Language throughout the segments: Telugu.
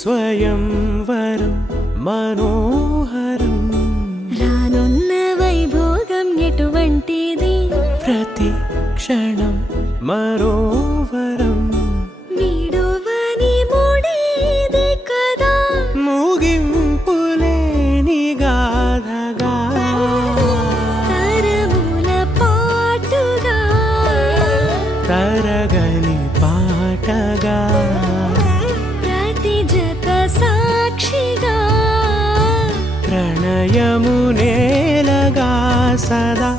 స్వయంవరం మనోహరం రానున్న వైభోగం ఎటువంటిది ప్రతి క్షణం మరోవరం వీడువని మూడేది కదా ముగింపులేని గాథగా తరముల పాటుగా తరగని పాటగా ప్రతి జత సాక్షిగా ప్రణయము నేలగా సదా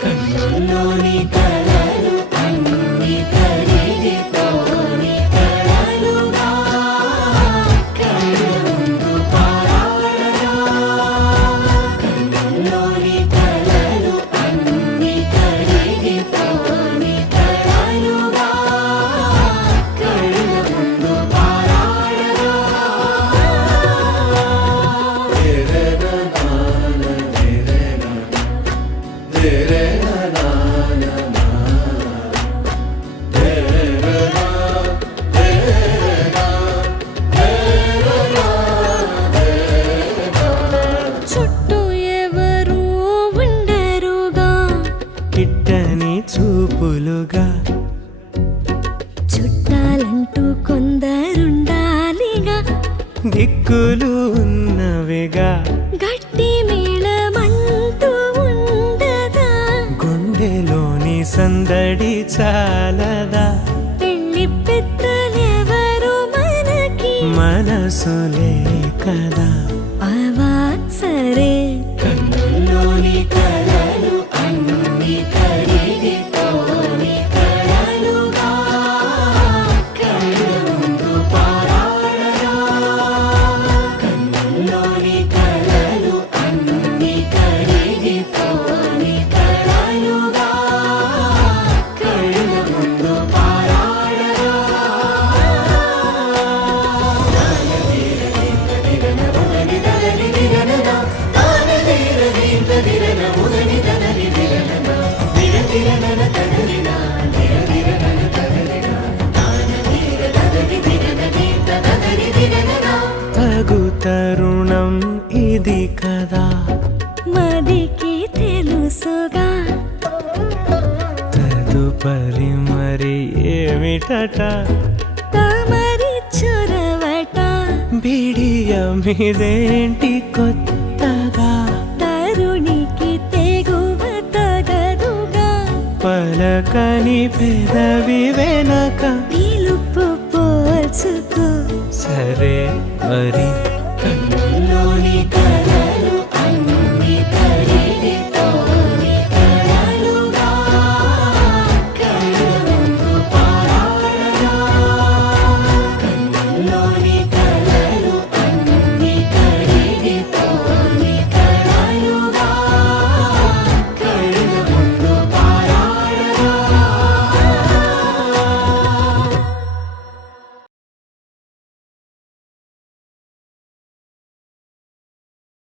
కన్నుల్లోని కలలు అన్ని కరిగిపోని కలలుగా కళ్ళ ముందు పారాడగా కన్నుల్లోని కలలు అన్ని కరిగిపోని కలలుగా కళ్ళ ముందు పారాడగా చుట్టూ ఎవరు ఉండరుగా కిట్టని చూపులుగా చుట్టాలంటూ కొందరుండాలిగా దిక్కులు ఉన్నవిగా గట్టి మేళమంటూ ఉండదా గుండెలోని సందడి చాలదా పెళ్లి పెద్దలెవరు మనకి మనసులే కదా అవా సరే కన్నుల్లోని కలలు అన్ని కరిగిపోని కలలుగా కళ్ళ ముందు పారాడగా కన్నుల్లోని కలలు అన్ని కరిగిపోని కలలుగా కళ్ళ ముందు పారాడగా తగు తరుణం ఇది కదా మదికి తెలుసుగా తదుపరి మరి ఏమిటట తమరి చొరవట బిడియమిదేంటి కొత్తగా తరుణికి తెగువ తగదుగా పలకని పెదవి వెనక పిలుపు పోల్చుకో సరే మరి